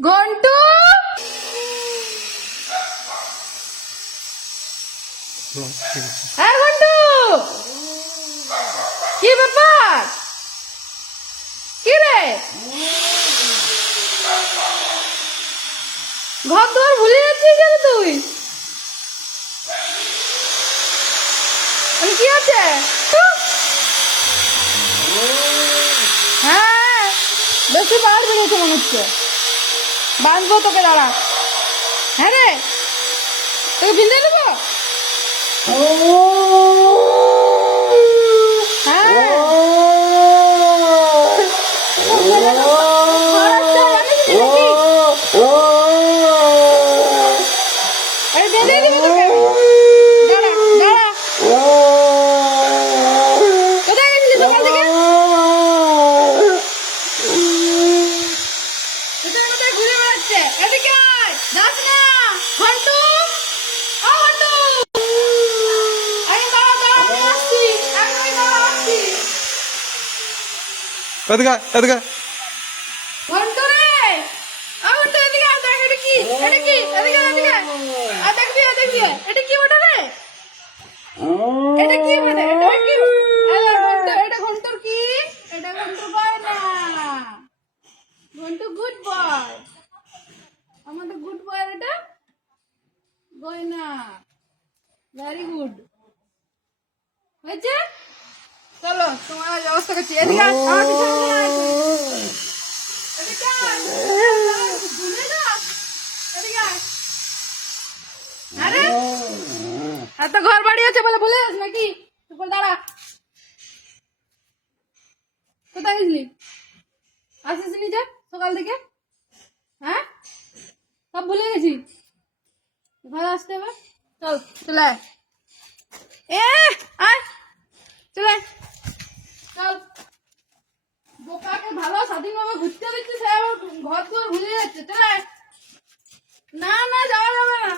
ঘন্টু হ্যাঁ ঘন্টু কি ব্যাপার কি রে ঘর দুয়ার ভুলে যাচ্ছিস কেন তুই কি আছে হ্যাঁ বেশি বার বেরোচ্ছে মনে হচ্ছে বাঁধবো তোকে দাঁড়া হ্যাঁ রে তোকে বিঁধে দেবো বেঁধে দেবো তোকে দাঁড়া দাঁড়া কোথায় গেছিলি সকাল থেকে কোথায় কোথায় ঘুরে বেড়াচ্ছে এদিকে আয় যাস না ঘন্টু ও ঘন্টু আমি দাঁড়া দাঁড়া আমি আসছি আমি দাঁড়া আসছি এদিকে এদিকে ঘন্টু রে ও ঘন্টু এদিকে আয় দেখ এটা কি এদিকে আ দেখবি এটা কি ওটা রে এটা কি মানে এটা কি আরে ঘন্টু এটা ঘন্টুর কি এটা ঘন্টুর গয়না ঘন্টু গুড বয় আমাদের গুড বয় এটা গয়না ভেরি গুড হয়েছে চলো তোমার ব্যবস্থা করছি এদিকে আয়, আমার পিছনে আয় তুই। এদিকে আয়, ভুলে যা এদিকে আয় আরে এত ঘর বাড়ি আছে বলে ভুলে যাস নাকি তুই বল দাঁড়া কোথায় গেছিলি আসিসনি যে সকাল থেকে হ্যাঁ সব ভুলে গেছি ঘরে আসতে হবে চল চলে আয় আয় চলে আয় চল বোকাকে ভালো স্বাধীনভাবে ঘুরতে দিচ্ছে সে আবার ঘর দুয়ার ভুলে যাচ্ছে চলে আয় না না যাওয়া যাবে না